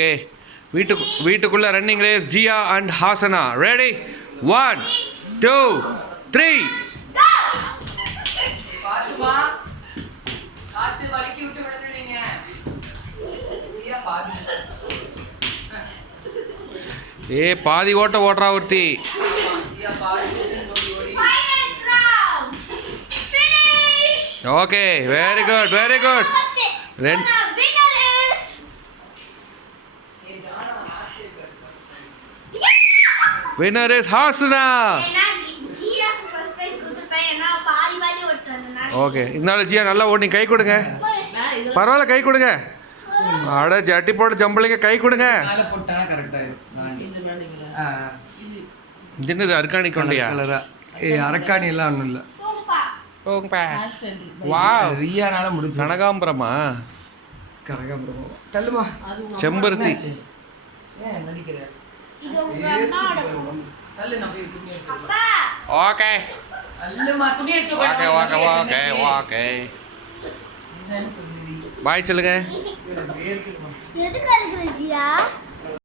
Okay. வீட்டுக்குள்ள running race Jiya and Hasana. Ready? 1 2 3. ஏ பாதி ஓட்டுறா ஒருத்தி. Okay, very good very good. Winner is Hasana. Okay, இருந்தாலும் ஜியா நல்லா ஓடி கை கொடுங்க. பரவாயில்ல, கை கொடுங்க. அட ஜட்டி போட்டு ஜம்பளிங்க, கை கொடுங்க. என்னது அரக்காணி கொண்டையா? அரக்காணி எல்லாம் ஒன்றும் இல்லை. வாவ், ரியானால முடிச்சு. கனகாம்பரமா? கனகாம்பரமா? தள்ளுமா. செம்பருத்தி. Okay okay okay okay okay. Bye சொல்லுங்க.